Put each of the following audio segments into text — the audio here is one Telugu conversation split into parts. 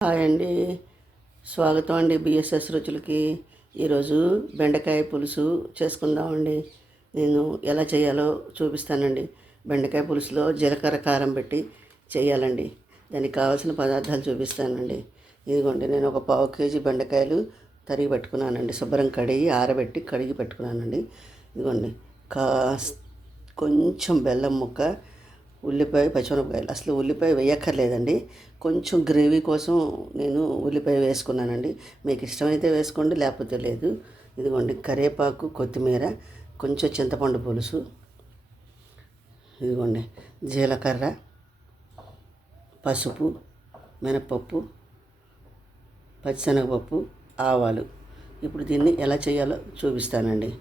హాయ్ అండి, స్వాగతం అండి బిఎస్ఎస్ రుచులకి. ఈరోజు బెండకాయ పులుసు చేసుకుందామండి. నేను ఎలా చేయాలో చూపిస్తానండి. బెండకాయ పులుసులో జీలకర్ర కారం పెట్టి చేయాలండి. దానికి కావాల్సిన పదార్థాలు చూపిస్తానండి. ఇదిగోండి, నేను ఒక 1/2 కేజీ బెండకాయలు తరిగి పెట్టుకున్నానండి. శుభ్రం కడిగి పెట్టుకున్నానండి. ఇదిగోండి, కొంచెం బెల్లం ముక్క, ఉల్లిపాయ, పచ్చిమిరపకాయలు. అసలు ఉల్లిపాయ వేయక్కర్లేదండి, కొంచెం గ్రేవీ కోసం నేను ఉల్లిపాయ వేసుకున్నానండి. మీకు ఇష్టమైతే వేసుకోండి, లేకపోతే లేదు. ఇదిగోండి, కరివేపాకు, కొత్తిమీర, కొంచెం చింతపండు పులుసు, ఇదిగోండి జీలకర్ర, పసుపు, మినపప్పు, పచ్చిశనగపప్పు, ఆవాలు. ఇప్పుడు దీన్ని ఎలా చేయాలో చూపిస్తానండి.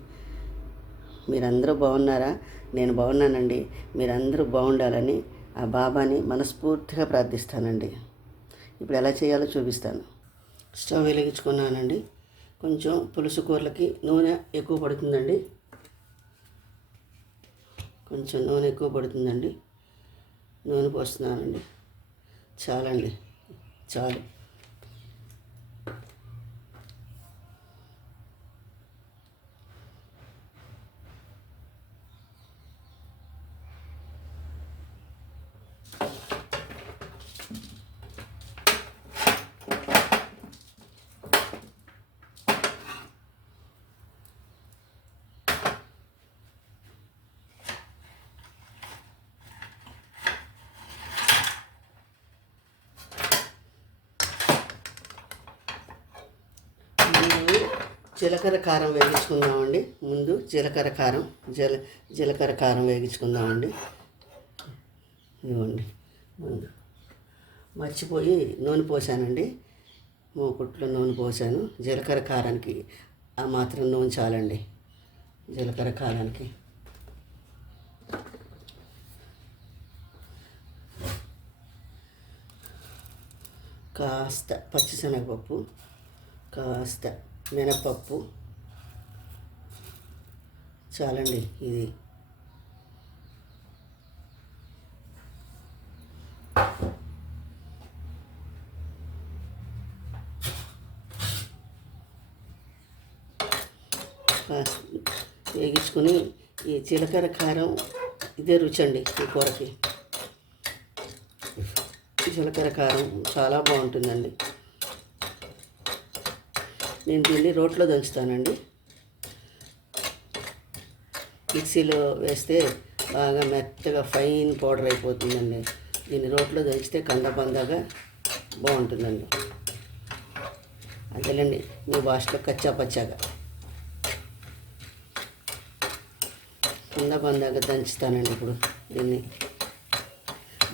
మీరందరూ బాగున్నారా? నేను బాగున్నానండి. మీరందరూ బాగుండాలని ఆ బాబాని మనస్ఫూర్తిగా ప్రార్థిస్తానండి. ఇప్పుడు ఎలా చేయాలో చూపిస్తాను. స్టవ్ వెలిగించుకున్నానండి. కొంచెం పులుసు కూరలకి నూనె ఎక్కువ పడుతుందండి. నూనె పోస్తున్నానండి. చాలండి, చాలు. జీలకర్ర కారం వేగించుకుందామండి. ముందు జీలకర్ర కారం వేగించుకుందామండి. ఇవ్వండి, ముందు మర్చిపోయి నూనె పోసానండి. మూకుట్లో నూనె పోసాను. జీలకర్ర కారానికి ఆ మాత్రం నూనె చాలండి. జీలకర్ర కారానికి కాస్త పచ్చిశనగపప్పు, కాస్త మినపప్పు చాలండి. ఇది వేగించుకొని, ఈ జీలకర్ర కారం ఇదే రుచి అండి ఈ కూరకి. జీలకర్ర కారం చాలా బాగుంటుందండి. నేను దీన్ని రోట్లో దంచుతానండి. మిక్సీలో వేస్తే బాగా మెత్తగా ఫైన్ పౌడర్ అయిపోతుందండి. దీన్ని రోట్లో దంచితే కందబందగా బాగుంటుందండి. అదేలేండి, మీ భాషలో కచ్చా పచ్చాగా కందబందగా దంచుతానండి. ఇప్పుడు దీన్ని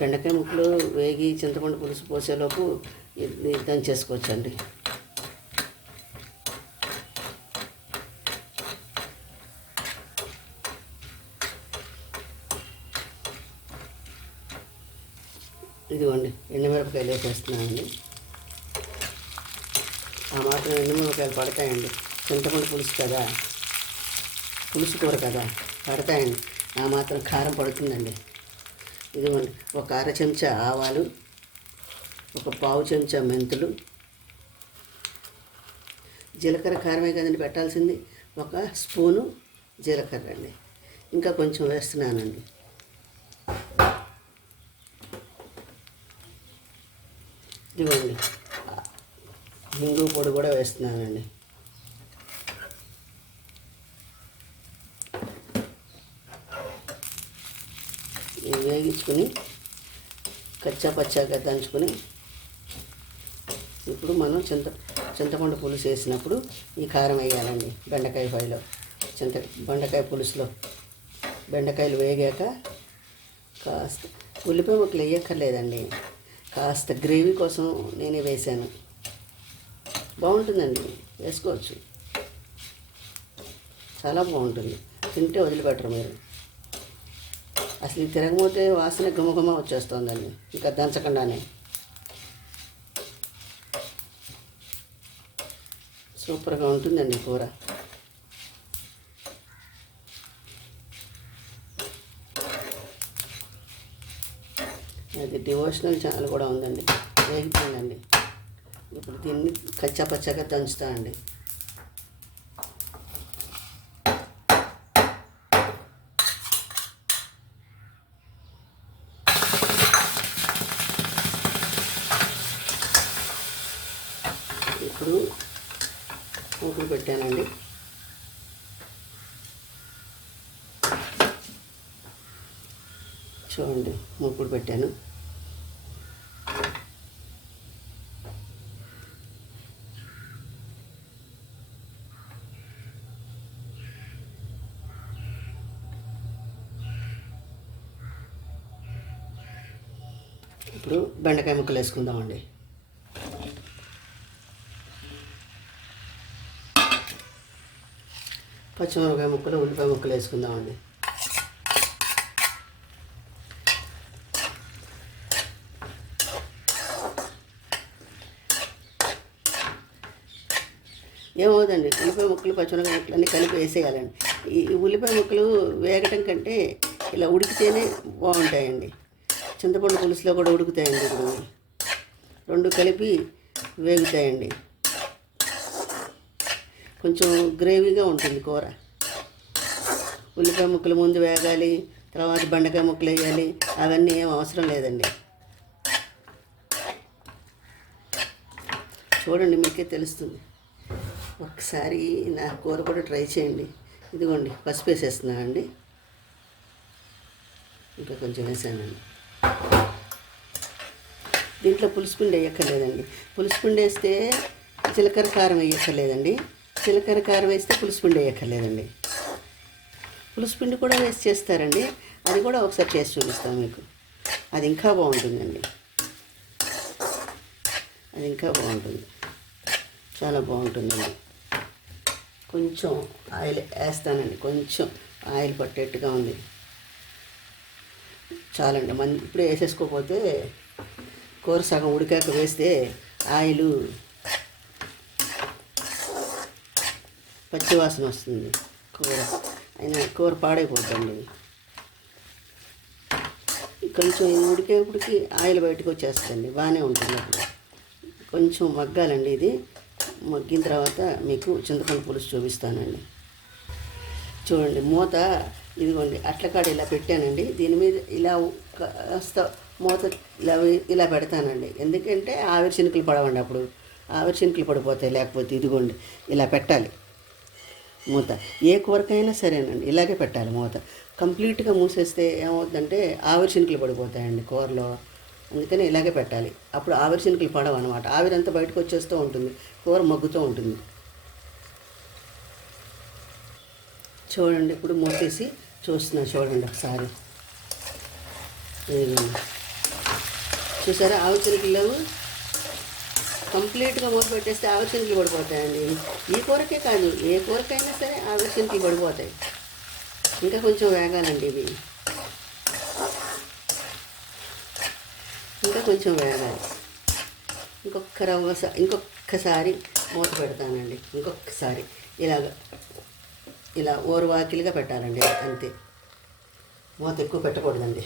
బెండకాయ ముక్కలు వేగి చింతపండు పులుసు పోసేలోపు ఇది దంచేసుకోవచ్చండి. ఇదిగోండి, ఎండుమిరపకాయలు వేసేస్తున్నానండి. ఆ మాత్రం ఎండుమిరపకాయలు పడతాయండి. చింతపండు పులుసు కూర కదా, పడతాయండి. ఆ మాత్రం కారం పడుతుందండి. ఇదిగోండి, ఒక 1/2 చెంచా ఆవాలు, ఒక 1/4 చెంచా మెంతులు, జీలకర్ర కారమే కదండి పెట్టాల్సింది. 1 స్పూను జీలకర్ర అండి. ఇంకా కొంచెం వేస్తున్నానండి. ఇదిగోండి, ఇంగు పొడి కూడా వేస్తున్నానండి. ఇవి వేగించుకొని కచ్చా పచ్చాగా దంచుకొని, ఇప్పుడు మనం చింతపండు పులుసు వేసినప్పుడు ఈ కారం వేయాలండి. బెండకాయ ఫ్రైలో, బెండకాయ పులుసులో బెండకాయలు వేగాక కాస్త ఉల్లిపాయ ముక్కలు వేయక్కర్లేదండి. కాస్త గ్రేవీ కోసం నేనే వేసాను. బాగుంటుందండి, వేసుకోవచ్చు. చాలా బాగుంటుంది. తింటే వదిలిపెట్టరు మీరు. అసలు తిరగబోతే వాసన గుమగుమ వచ్చేస్తుందండి, ఇంకా దంచకుండానే. సూపర్గా ఉంటుందండి కూర. అది డివోషనల్ ఛానల్ కూడా ఉందండి, వేగిపోయిందండి. ఇప్పుడు దీన్ని కచ్చా పచ్చాగా దంచుతా అండి. ఇప్పుడు మూకుడు పెట్టానండి. చూడండి, మూకుడు పెట్టాను. ఇప్పుడు బెండకాయ ముక్కలు వేసుకుందామండి. పచ్చిమిరపకాయ ముక్కలు, ఉల్లిపాయ ముక్కలు వేసుకుందామండి. ఏమవుదండి, ఉల్లిపాయ ముక్కలు పచ్చిమిరపకాయ ముక్కలు అన్నీ కలిపి వేసేయాలండి. ఈ ఉల్లిపాయ ముక్కలు వేగటం కంటే ఇలా ఉడికితేనే బాగుంటాయండి. చింతపండు పులుసులో కూడా ఉడుకుతాయండి. ఇప్పుడు రెండు కలిపి వేగుతాయండి. కొంచెం గ్రేవీగా ఉంటుంది కూర. ఉల్లిపాయ ముక్కలు ముందు వేగాలి, తర్వాత బెండకాయ ముక్కలు వేయాలి, అవన్నీ ఏం అవసరం లేదండి. చూడండి, మీకే తెలుస్తుంది. ఒకసారి నా కూర కూడా ట్రై చేయండి. ఇదిగోండి, పసుపు వేసేస్తున్నా అండి. ఇంకా కొంచెం వేసానండి. దీంట్లో పులుసుపిండి వేయక్కర్లేదండి. పులుసుపిండి వేస్తే జీలకర్ర కారం వేయక్కర్లేదండి. జీలకర్ర కారం వేస్తే పులుసుపిండి వేయక్కర్లేదండి. పులుసుపిండి కూడా వేసి చేస్తారండి. అది కూడా ఒకసారి చేసి చూపిస్తాను మీకు. అది ఇంకా బాగుంటుందండి. అది ఇంకా బాగుంటుంది, చాలా బాగుంటుందండి. కొంచెం ఆయిల్ వేస్తానండి. కొంచెం ఆయిల్ పట్టేట్టుగా ఉంది. చాలండి. ఇప్పుడే వేసేసుకోకపోతే కూర సగం ఉడికాక వేస్తే ఆయిల్ పచ్చివాసన వస్తుంది. కూర పాడైపోతుంది. కొంచెం ఉడికేపటికి ఆయిల్ బయటకు వచ్చేస్తుంది, బాగానే ఉంటుంది. అప్పుడు కొంచెం మగ్గాలండి. ఇది మగ్గిన తర్వాత మీకు చింతపండు పులుసు చూపిస్తానండి. చూడండి, మూత ఇదిగోండి అట్లకాడ ఇలా పెట్టానండి. దీని మీద ఇలా కాస్త మూత ఇలా పెడతానండి. ఎందుకంటే ఆవిరి చినుకులు పడవండి. అప్పుడు ఆవిరి చినుకులు పడిపోతాయి. లేకపోతే ఇదిగోండి ఇలా పెట్టాలి మూత. ఏ కూరకైనా సరేనండి, ఇలాగే పెట్టాలి మూత. కంప్లీట్గా మూసేస్తే ఏమవుతుందంటే ఆవిరి చినుకులు పడిపోతాయండి కూరలో. అందుకని ఇలాగే పెట్టాలి. అప్పుడు ఆవిరి చినుకులు పడవు అనమాట. ఆవిరంతా బయటకు వచ్చేస్తూ ఉంటుంది, కూర మగ్గుతూ ఉంటుంది. చూడండి, ఇప్పుడు మూసేసి చూస్తున్నా. చూడండి ఒకసారి. చూసారా, ఆవిరి చినుకులు లేవు. కంప్లీట్గా మూత పెట్టేస్తే ఆవిరి చినుకులు పడిపోతాయండి. ఈ కూరకే కాదు, ఏ కూరకైనా సరే ఆవిరి చినుకులు పడిపోతాయి. ఇంకా కొంచెం వేగాలండి ఇవి. ఇంకా కొంచెం వేగాలి. ఇంకొకసారి మూత పెడతానండి. ఇంకొకసారి ఇలా ఓరువాకిలుగా పెట్టాలండి. అంతే, మూత ఎక్కువ పెట్టకూడదండి.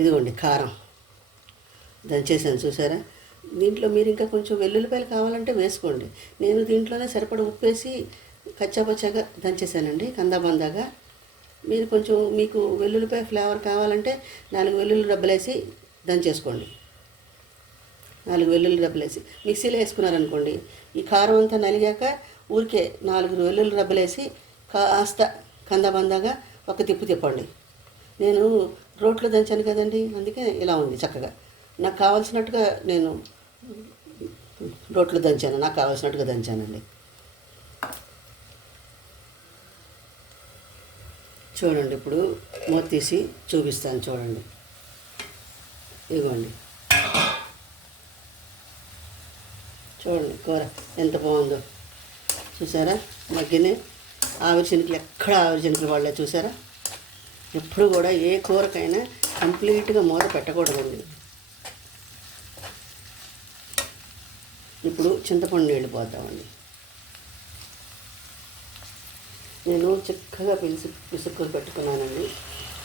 ఇదిగోండి కారం దంచేసాను, చూసారా. దీంట్లో మీరు ఇంకా కొంచెం వెల్లుల్లిపాయలు కావాలంటే వేసుకోండి. నేను దీంట్లోనే సరిపడ ఉప్పేసి కచ్చాపచ్చాగా దంచేసానండి, కందాబందాగా. మీరు కొంచెం మీకు వెల్లుల్లిపాయ ఫ్లేవర్ కావాలంటే 4 వెల్లుల్లి రబ్బలేసి దంచేసుకోండి. 4 వెల్లుల్లి రబ్బలేసి మిక్సీలో వేసుకున్నారనుకోండి, ఈ కారం అంతా నలిగాక ఊరికే 4 వెల్లుల్లి రబ్బలేసి కాస్త కందబందాగా ఒక తిప్పండి. నేను రోట్లో దంచాను కదండి, అందుకే ఇలా ఉంది చక్కగా. నాకు కావాల్సినట్టుగా నేను రోట్లో దంచాను, నాకు కావాల్సినట్టుగా దంచానండి. చూడండి, ఇప్పుడు మూత తీసి చూపిస్తాను. చూడండి, ఇదిగోండి. చూడండి కూర ఎంత బాగుందో. చూసారా, మగ్గినే ఆవిరి చినుకులు ఎక్కడ ఆవిరి చినుకులు పడలేదు. చూసారా, ఎప్పుడు కూడా ఏ కూరకైనా కంప్లీట్గా మూత పెట్టకూడదండి. ఇప్పుడు చింతపండు నీళ్ళు పోద్దామండి. నేను చక్కగా పిసుక్కుని పెట్టుకున్నానండి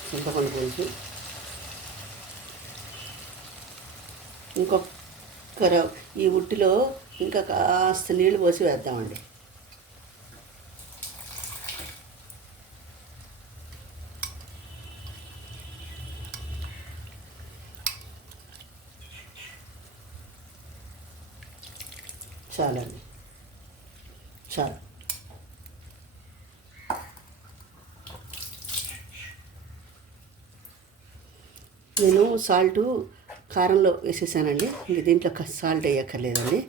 చింతపండు పులుసు. కర ఈ ఉట్టిలో ఇంకా కాస్త నీళ్లు పోసి వేద్దామండి. చాలండి, చాలు. నేను సాల్టు కారంలో వేసేసానండి. ఇంక దీంట్లో సాల్ట్ వేయక్కర్లేదండి.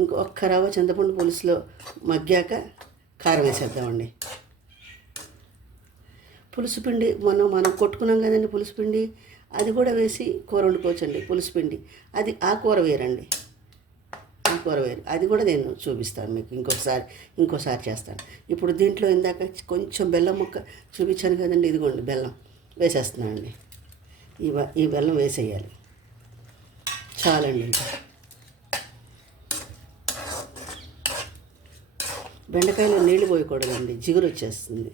ఇంకొక రవ్వ చింతపండు పులుసులో మగ్గాక కారం వేసేద్దామండి. పులుసు పిండి మనం కొట్టుకున్నాం కదండి పులుసు పిండి, అది కూడా వేసి కూర వండుకోవచ్చండి. పులుసు పిండి అది ఆ కూర వేరండి, ఆ కూర వేరు. అది కూడా నేను చూపిస్తాను మీకు ఇంకోసారి చేస్తాను. ఇప్పుడు దీంట్లో ఇందాక కొంచెం బెల్లం ముక్క చూపించాను కదండి, ఇదిగోండి బెల్లం వేసేస్తున్నానండి. ఈ బెల్లం వేసేయాలి, చాలండి. ఇంకా బెండకాయలో నీళ్ళు పోయకూడదండి, జిగురు వచ్చేస్తుంది.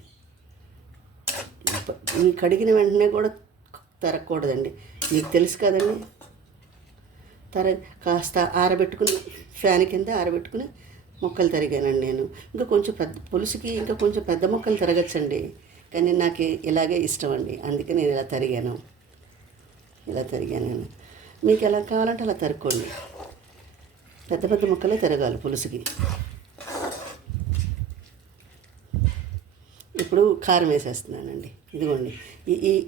ఈ కడిగిన వెంటనే కూడా తరగకూడదండి, మీకు తెలుసు కదండి. కాస్త ఆరబెట్టుకుని ఫ్యాన్ కింద ఆరబెట్టుకుని ముక్కలు తరిగానండి నేను. ఇంకా కొంచెం పులుసుకి ఇంకా కొంచెం పెద్ద ముక్కలు తరగచ్చండి, కానీ నాకు ఇలాగే ఇష్టం అండి, అందుకే నేను ఇలా తరిగాను. నేను మీకు ఎలా కావాలంటే అలా తరుక్కోండి. పెద్ద పెద్ద ముక్కలే తిరగాలి పులుసుకి. ఇప్పుడు కారం వేసేస్తున్నానండి. ఇదిగోండి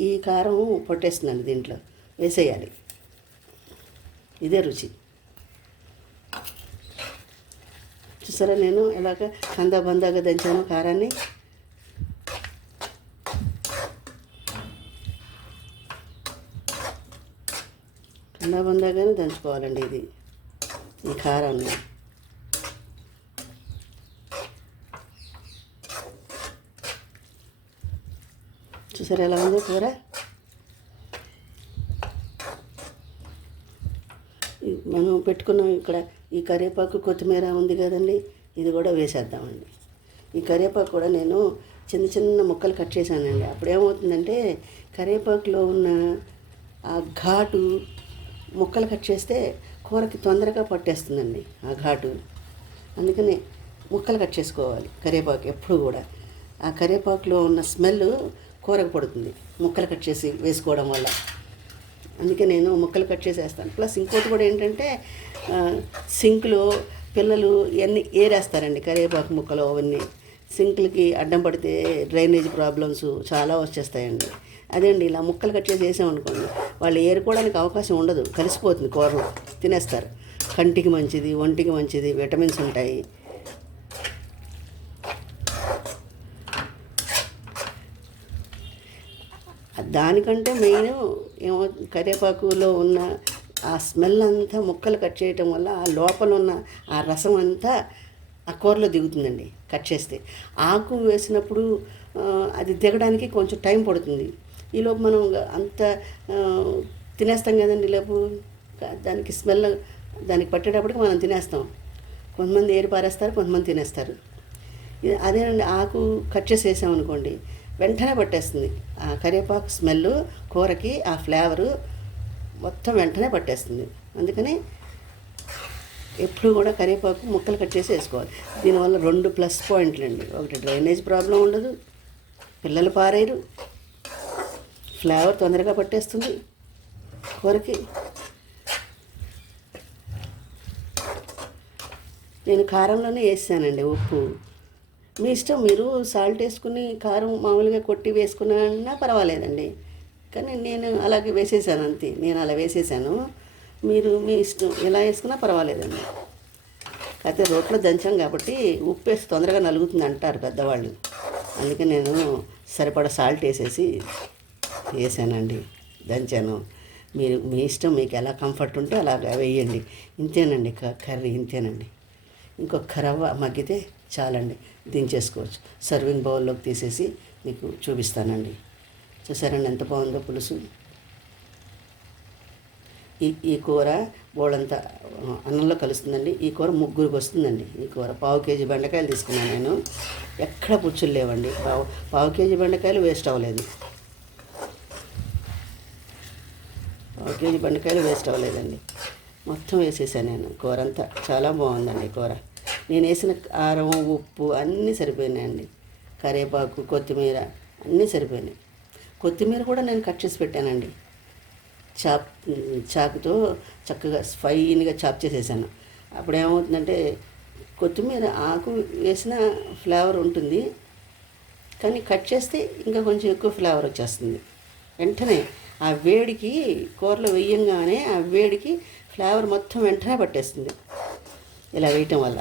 ఈ కారం పొట్టేస్తున్నాను, దీంట్లో వేసేయాలి. ఇదే రుచి. చూసారా నేను ఎలాగ బందాగా దంచాను కారాన్ని. బందాగానే దంచుకోవాలండి ఈ కారాన్ని. చూసారా ఎలా ఉందో కూర. మనం పెట్టుకున్నాం ఇక్కడ ఈ కరివేపాకు కొత్తిమీర ఉంది కదండి, ఇది కూడా వేసేద్దామండి. ఈ కరివేపాకు కూడా నేను చిన్న చిన్న ముక్కలు కట్ చేశానండి. అప్పుడు ఏమవుతుందంటే కరివేపాకులో ఉన్న ఆ ఘాటు ముక్కలు కట్ చేస్తే కూరకి తొందరగా పట్టేస్తుందండి ఆ ఘాటు. అందుకని ముక్కలు కట్ చేసుకోవాలి కరివేపాకు ఎప్పుడు కూడా. ఆ కరివేపాకులో ఉన్న స్మెల్ కూరకు పడుతుంది ముక్కలు కట్ చేసి వేసుకోవడం వల్ల. అందుకే నేను ముక్కలు కట్ చేసేస్తాను. ప్లస్ ఇంకోటి కూడా ఏంటంటే సింక్లో పిల్లలు ఇవన్నీ ఏరేస్తారండి కరివేపాకు ముక్కలు. అవన్నీ సింక్లకి అడ్డం పడితే డ్రైనేజ్ ప్రాబ్లమ్స్ చాలా వచ్చేస్తాయండి. అదే అండి ఇలా ముక్కలు కట్ చేసి వేసామనుకోండి, వాళ్ళు ఏరుకోవడానికి అవకాశం ఉండదు, కలిసిపోతుంది కూరలో, తినేస్తారు. కంటికి మంచిది, ఒంటికి మంచిది, విటమిన్స్ ఉంటాయి. దానికంటే మెయిన్ ఏమో కరివేపాకులో ఉన్న ఆ స్మెల్ అంతా ముక్కలు కట్ చేయటం వల్ల ఆ లోపల ఉన్న ఆ రసం అంతా ఆ కూరలో దిగుతుందండి కట్ చేస్తే. ఆకు వేసినప్పుడు అది దిగడానికి కొంచెం టైం పడుతుంది. ఈలోపు మనం అంత తినేస్తాం కదండి, లేపు దానికి స్మెల్ దానికి పట్టేటప్పటికి మనం తినేస్తాం. కొంతమంది ఏరి పారేస్తారు, కొంతమంది తినేస్తారు. అదేనండి ఆకు కట్ చేసి వేసామనుకోండి వెంటనే పట్టేస్తుంది. ఆ కరివేపాకు స్మెల్ కూరకి ఆ ఫ్లేవరు మొత్తం వెంటనే పట్టేస్తుంది. అందుకని ఎప్పుడు కూడా కరివేపాకు ముక్కలు కట్ చేసి వేసుకోవాలి. దీనివల్ల 2 ప్లస్ పాయింట్లు అండి. ఒకటి డ్రైనేజ్ ప్రాబ్లం ఉండదు, పిల్లలు పారేయరు, ఫ్లేవర్ తొందరగా పట్టేస్తుంది కూరకి. నేను కారంలోనే వేసానండి ఉప్పు. మీ ఇష్టం, మీరు సాల్ట్ వేసుకుని కారం మామూలుగా కొట్టి వేసుకున్నా పర్వాలేదండి, కానీ నేను అలాగే వేసేసాను అంతే. నేను అలా వేసేసాను, మీరు మీ ఇష్టం ఎలా వేసుకున్నా పర్వాలేదండి. అయితే రోట్లో దంచాం కాబట్టి ఉప్పు వేసి తొందరగా నలుగుతుంది అంటారు పెద్దవాళ్ళు. అందుకే నేను సరిపడా సాల్ట్ వేసానండి, దంచాను. మీరు మీ ఇష్టం, మీకు ఎలా కంఫర్ట్ ఉంటే అలాగా వేయండి. ఇంతేనండి కర్రీ, ఇంతేనండి. ఇంకొక రవ్వ మగ్గితే చాలండి, దించేసుకోవచ్చు. సర్వింగ్ బౌల్లోకి తీసేసి మీకు చూపిస్తానండి. చూసారండి ఎంత బాగుందో పులుసు. ఈ కూర బోళంత అన్నంలో కలుస్తుందండి. ఈ కూర 3 వస్తుందండి. ఈ కూర 1/2 కేజీ బెండకాయలు తీసుకున్నాను నేను. ఎక్కడ పుచ్చులు లేవండి. 1/2 కేజీ బెండకాయలు వేస్ట్ అవ్వలేదు. 1/2 కేజీ బెండకాయలు వేస్ట్ అవ్వలేదండి. మొత్తం వేసేసాను నేను. కూర అంతా చాలా బాగుందండి కూర. నేను వేసిన కారం, ఉప్పు అన్నీ సరిపోయినాయండి. కరివేపాకు, కొత్తిమీర అన్నీ సరిపోయినాయి. కొత్తిమీర కూడా నేను కట్ చేసి పెట్టానండి. చాకుతో చక్కగా ఫైన్గా చాప్ చేసేసాను. అప్పుడు ఏమవుతుందంటే కొత్తిమీర ఆకు వేసిన ఫ్లేవర్ ఉంటుంది, కానీ కట్ చేస్తే ఇంకా కొంచెం ఎక్కువ ఫ్లేవర్ వచ్చేస్తుంది. వెంటనే ఆ వేడికి కూరలో వేయంగానే ఆ వేడికి ఫ్లేవర్ మొత్తం వెంటనే పట్టేస్తుంది ఇలా వేయటం వల్ల.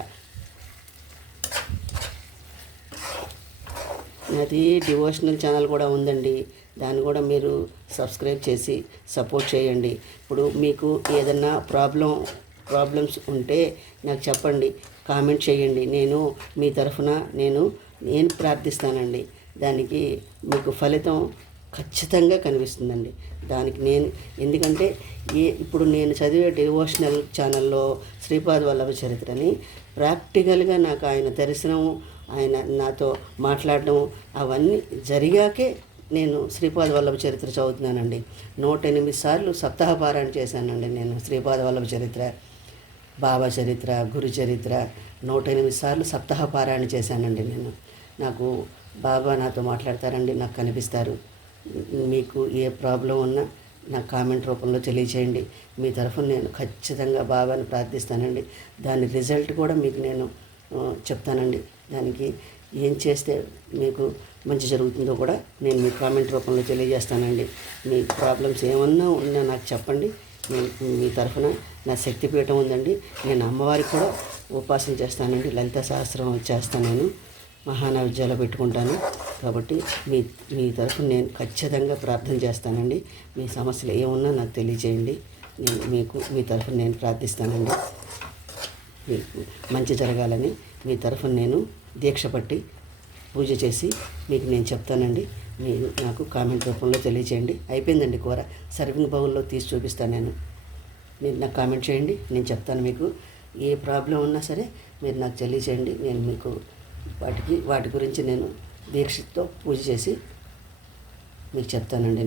నాది డివోషనల్ ఛానల్ కూడా ఉందండి, దాన్ని కూడా మీరు సబ్స్క్రైబ్ చేసి సపోర్ట్ చేయండి. ఇప్పుడు మీకు ఏదన్నా ప్రాబ్లమ్స్ ఉంటే నాకు చెప్పండి, కామెంట్ చేయండి. నేను మీ తరఫున నేను ప్రార్థిస్తానండి. దానికి మీకు ఫలితం ఖచ్చితంగా కనిపిస్తుందండి. దానికి ఎందుకంటే ఇప్పుడు నేను చదివే డివోషనల్ ఛానల్లో శ్రీపాద వల్లభ చరిత్రని ప్రాక్టికల్గా నాకు ఆయన దర్శనం, ఆయన నాతో మాట్లాడడం అవన్నీ జరిగాకే నేను శ్రీపాద వల్లభ చరిత్ర చదువుతున్నానండి. 108 సార్లు సప్తాహ పారాయణ చేశానండి నేను. శ్రీపాద వల్లభ చరిత్ర, బాబా చరిత్ర, గురు చరిత్ర 108 సార్లు సప్తాహ పారాయణ చేశానండి నేను. నాకు బాబా నాతో మాట్లాడతారండి, నాకు కనిపిస్తారు. మీకు ఏ ప్రాబ్లం ఉన్నా నాకు కామెంట్ రూపంలో తెలియచేయండి. మీ తరఫున నేను ఖచ్చితంగా బాబాని ప్రార్థిస్తానండి. దాని రిజల్ట్ కూడా మీకు నేను చెప్తానండి. దానికి ఏం చేస్తే మీకు మంచి జరుగుతుందో కూడా నేను మీ కామెంట్ రూపంలో తెలియజేస్తానండి. మీ ప్రాబ్లమ్స్ ఏమన్నా ఉన్నా నాకు చెప్పండి. మీ తరఫున నా శక్తిపీఠం ఉందండి. నేను అమ్మవారికి కూడా ఉపాసన చేస్తానండి. లలిత సహస్రం చేస్తాను, నేను మహానైవేద్యాలు పెట్టుకుంటాను. కాబట్టి మీ తరఫున నేను ఖచ్చితంగా ప్రార్థన చేస్తానండి. మీ సమస్యలు ఏమున్నా నాకు తెలియజేయండి. మీ తరఫున నేను ప్రార్థిస్తానండి. మీకు మంచి జరగాలని మీ తరఫున నేను దీక్ష పట్టి పూజ చేసి మీకు నేను చెప్తానండి. మీరు నాకు కామెంట్ రూపంలో తెలియచేయండి. అయిపోయిందండి కూర. సర్వింగ్ బౌల్లో తీసి చూపిస్తాను నేను. మీరు నాకు కామెంట్ చేయండి, నేను చెప్తాను. మీకు ఏ ప్రాబ్లం ఉన్నా సరే మీరు నాకు తెలియచేయండి. నేను మీకు వాటి గురించి నేను దీక్షతో పూజ చేసి మీకు చెప్తానండి.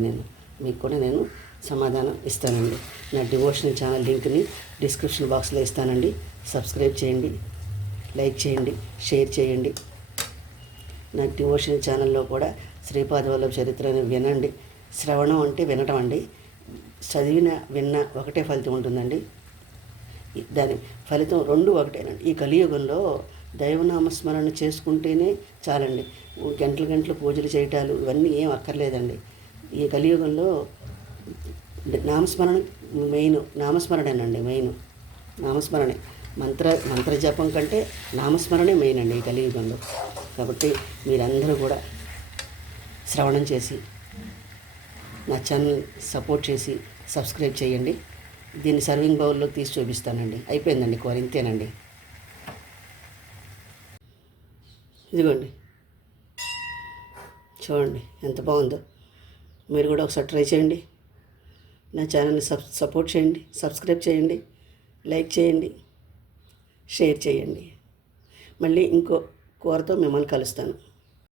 మీకు కూడా నేను సమాధానం ఇస్తానండి. నా డివోషనల్ ఛానల్ లింక్ని డిస్క్రిప్షన్ బాక్స్లో ఇస్తానండి. సబ్స్క్రైబ్ చేయండి, లైక్ చేయండి, షేర్ చేయండి. నా డివోషనల్ ఛానల్లో కూడా శ్రీపాద వల్లభ చరిత్రని వినండి. శ్రవణం అంటే వినటం అండి. విన్న ఒకటే ఫలితం ఉంటుందండి. దాని ఫలితం 2 ఒకటేనండి. ఈ కలియుగంలో దైవనామస్మరణ చేసుకుంటేనే చాలండి. గంటలు పూజలు చేయటాలు ఇవన్నీ ఏం అక్కర్లేదండి. ఈ కలియుగంలో నామస్మరణ మెయిన్. నామస్మరణేనండి మెయిన్. నామస్మరణే మంత్ర జపం కంటే నామస్మరణే మెయిన్ అండి ఈ కలియుగంలో. కాబట్టి మీరందరూ కూడా శ్రవణం చేసి నా ఛానల్ సపోర్ట్ చేసి సబ్స్క్రైబ్ చేయండి. దీన్ని సర్వింగ్ బౌల్లో తీసి చూపిస్తానండి. అయిపోయిందండి కూర, ఇంతేనండి. ఇదిగోండి, చూడండి ఎంత బాగుందో. మీరు కూడా ఒకసారి ట్రై చేయండి. నా ఛానల్ని సపోర్ట్ చేయండి, సబ్స్క్రైబ్ చేయండి, లైక్ చేయండి, షేర్ చేయండి. మళ్ళీ ఇంకో కూరతో మిమ్మల్ని కలుస్తాను.